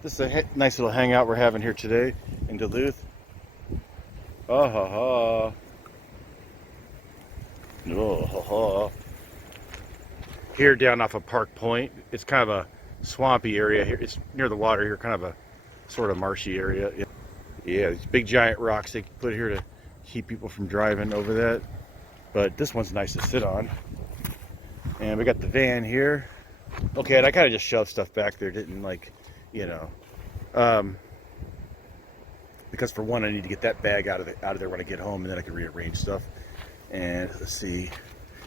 This is a nice little hangout we're having here today in Duluth. Oh ha ha. Oh ha ha. Here down off of Park Point. It's kind of a swampy area here. It's near the water here, kind of a sort of marshy area. Yeah, these big giant rocks they put here to keep people from driving over that. But this one's nice to sit on. And we got the van here. Okay, and I kind of just shoved stuff back there, didn't because for one, I need to get that bag out of there when I get home, and then I can rearrange stuff. And let's see,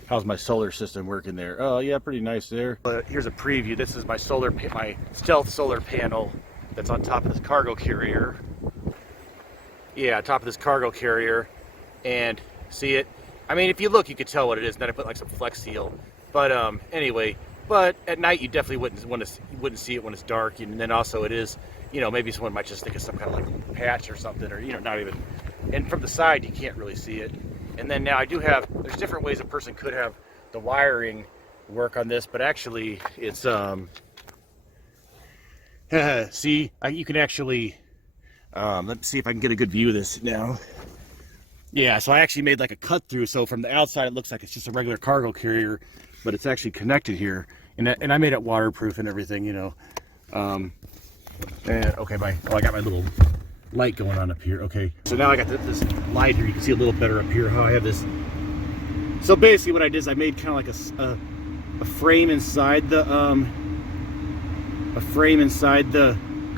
how's my solar system working there? Oh yeah, pretty nice there. But here's a preview. This is my my stealth solar panel that's on top of this cargo carrier. Yeah, top of this cargo carrier, and see it. I mean, if you look, you could tell what it is. And then I put like some Flex Seal. But anyway. But at night, you definitely wouldn't see it when it's dark, and then also it is, maybe someone might just think it's some kind of like patch or something, or not even. And from the side, you can't really see it. And then now there's different ways a person could have the wiring work on this, but actually it's see, you can actually let's see if I can get a good view of this now. Yeah, so I actually made like a cut through, so from the outside it looks like it's just a regular cargo carrier, but it's actually connected here, and I made it waterproof and everything, and okay, I got my little light going on up here. Okay, so now I got this light here. You can see a little better up here how I have this. So basically what I did is I made kind of like a frame inside the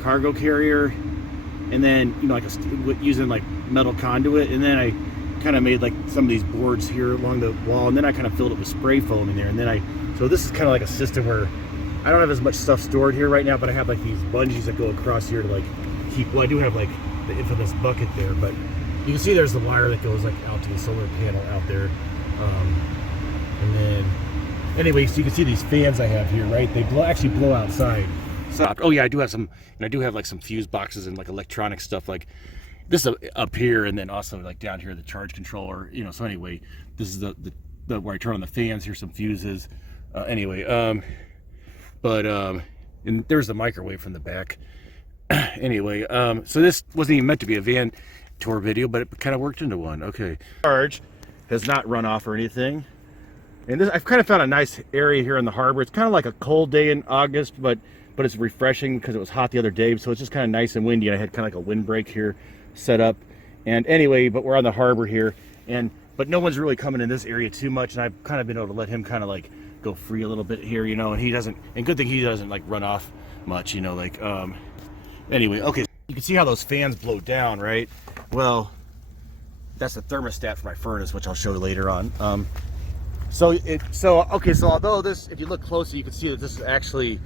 cargo carrier, and then like using like metal conduit, and then I kind of made like some of these boards here along the wall, and then I kind of filled it with spray foam in there, and then so this is kind of like a system where I don't have as much stuff stored here right now, but I have like these bungees that go across here to like keep, well, I do have like the infamous bucket there, but you can see there's the wire that goes like out to the solar panel out there, and then anyway, so you can see these fans I have here, right? They actually blow outside. So, oh yeah, I do have like some fuse boxes and like electronic stuff like this up here, and then also like down here the charge controller, so anyway, this is the where I turn on the fans. Here's some fuses, anyway, and there's the microwave from the back. Anyway, so this wasn't even meant to be a van tour video, but it kind of worked into one. Okay, charge has not run off or anything, and I've kind of found a nice area here in the harbor. It's kind of like a cold day in August, but it's refreshing because it was hot the other day, so it's just kind of nice and windy, and I had kind of like a windbreak here set up. And anyway, but we're on the harbor here, but no one's really coming in this area too much, and I've kind of been able to let him kind of like go free a little bit here, and he doesn't, and good thing he doesn't like run off much, anyway, okay, you can see how those fans blow down, right? Well, that's the thermostat for my furnace, which I'll show you later on. So although this, if you look closely, you can see that this is actually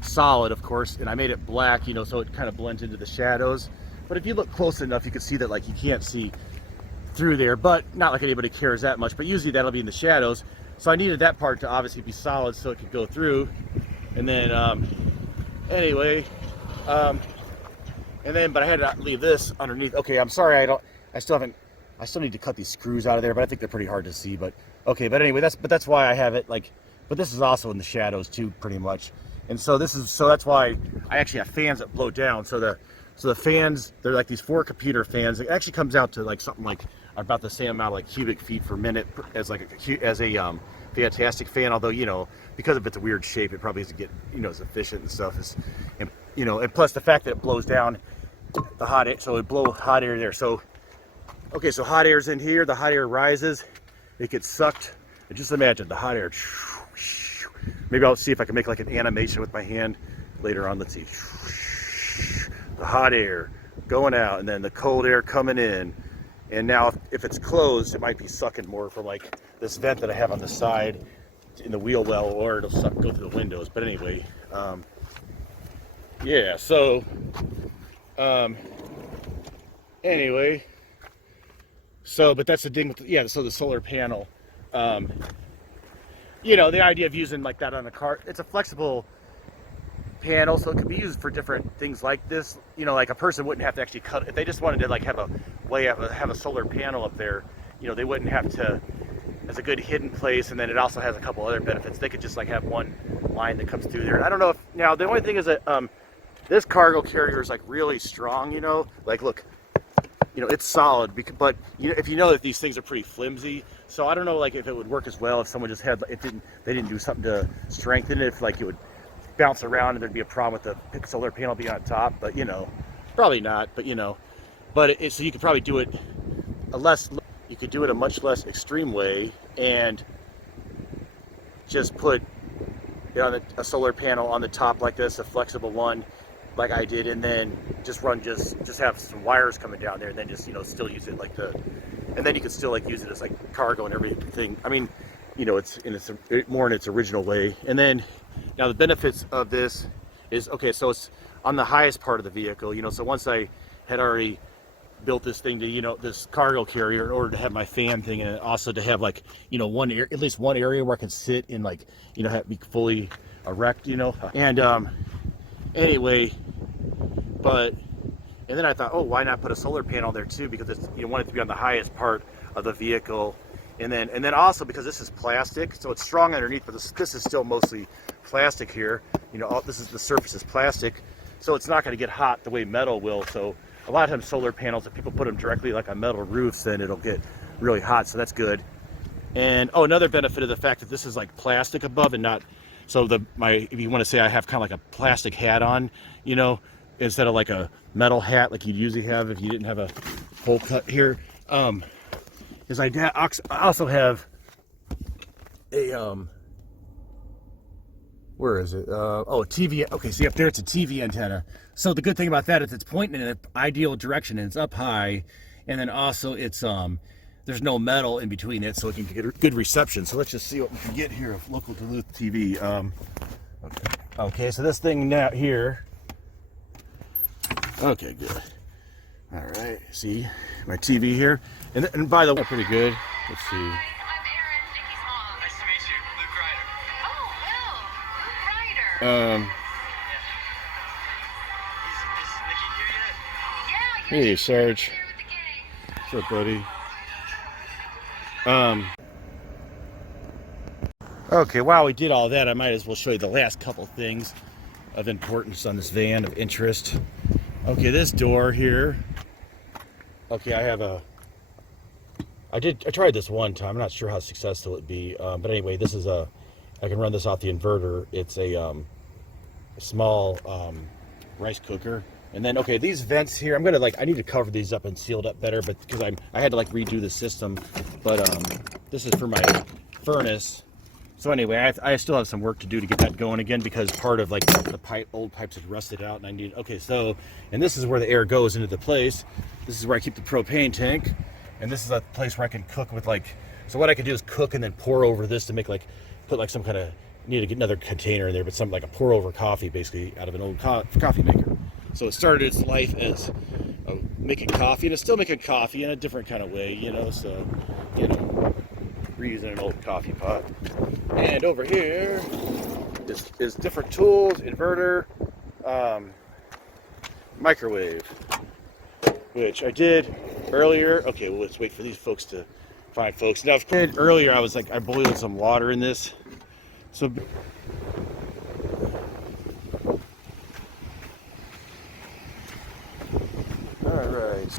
solid, of course, and I made it black, so it kind of blends into the shadows. But if you look close enough, you can see that like you can't see through there, but not like anybody cares that much, but usually that'll be in the shadows. So I needed that part to obviously be solid so it could go through. And then anyway, but I had to leave this underneath. Okay, I'm sorry, I still need to cut these screws out of there, but I think they're pretty hard to see. But okay, but anyway, that's why I have it like, but this is also in the shadows too, pretty much. And so that's why I actually have fans that blow down. So the fans, they're like these 4 computer fans. It actually comes out to like something like about the same amount of like cubic feet per minute as a fantastic fan. Although because of its weird shape, it probably doesn't get as efficient and stuff. And plus the fact that it blows down the hot air, so it blow hot air there. So okay, so hot air's in here. The hot air rises, it gets sucked. And just imagine the hot air. Maybe I'll see if I can make like an animation with my hand later on. Let's see. The hot air going out, and then the cold air coming in. And now if it's closed, it might be sucking more from like this vent that I have on the side in the wheel well, or it'll go through the windows. But anyway, yeah, so anyway, but that's the thing with so the solar panel, the idea of using like that on a car, it's a flexible panel, so it could be used for different things like this. Like a person wouldn't have to actually cut, if they just wanted to like have a solar panel up there, they wouldn't have to, as a good hidden place. And then it also has a couple other benefits. They could just like have one line that comes through there. I don't know if, now the only thing is that this cargo carrier is like really strong, you know, like look, you know, it's solid, but you know, if you know that these things are pretty flimsy, so I don't know like if it would work as well if someone just had, they didn't do something to strengthen it, if like it would bounce around and there'd be a problem with the solar panel being on top, but you know, probably not, but you know, but so you could probably do it you could do it a much less extreme way and just put on a solar panel on the top like this, a flexible one like I did, and then just have some wires coming down there, and then just, you know, still use it like and then you could still like use it as like cargo and everything. I mean, you know, it's more in its original way. And then now the benefits of this is, okay, so it's on the highest part of the vehicle, you know, so once I had already built this thing to, you know, this cargo carrier in order to have my fan thing, and also to have like, you know, at least one area where I can sit and like, you know, be fully erect, you know. And anyway, and then I thought, oh, why not put a solar panel there too, because it's, you want it to be on the highest part of the vehicle. And then also because this is plastic, so it's strong underneath, but this is still mostly plastic here, you know, the surface is plastic, so it's not going to get hot the way metal will. So a lot of times solar panels, if people put them directly like on metal roofs, then it'll get really hot, so that's good. And oh, another benefit of the fact that this is like plastic above and not, so if you want to say I have kind of like a plastic hat on, you know, instead of like a metal hat like you'd usually have if you didn't have a hole cut here, is I also have a where is it? Oh, a TV. Okay, see up there, it's a TV antenna. So the good thing about that is it's pointing in an ideal direction and it's up high, and then also it's there's no metal in between it, so it can get good reception. So let's just see what we can get here of local Duluth TV. Okay, so this thing now here. Okay, good. All right, see my TV here, and by the way, pretty good. Let's see. Hey, Sarge. What's up, buddy? Okay, while we did all that, I might as well show you the last couple things of importance on this van, of interest. Okay, this door here. Okay, I tried this one time. I'm not sure how successful it'd be, but anyway, this is I can run this off the inverter. It's a small rice cooker. And then, okay, these vents here, I need to cover these up and seal it up better, but because I had to like redo the system. But this is for my furnace. So anyway, I still have some work to do to get that going again, because part of like the old pipes had rusted out, and I need, okay, so, and this is where the air goes into the place. This is where I keep the propane tank, and this is a place where I can cook with like, so what I can do is cook and then pour over this to make like, put like some kind of, need to get another container in there, but something like a pour over coffee basically out of an old coffee maker. So it started its life as making coffee, and it's still making coffee in a different kind of way, you know, so, you know, reusing an old coffee pot. And over here is different tools, inverter, microwave, which I did earlier. Okay, well, let's wait for these folks to find folks. Now, earlier I boiled some water in this. So all right.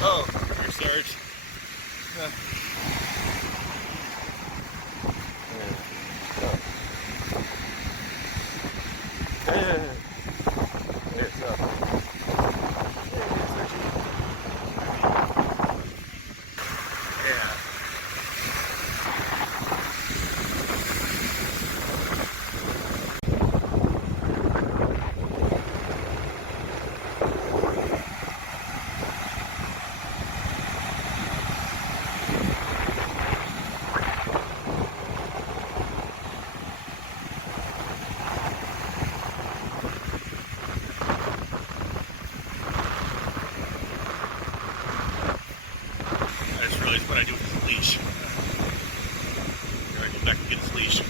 Oh, here's Serge. What I do with this leash. Gotta go back and get this leash.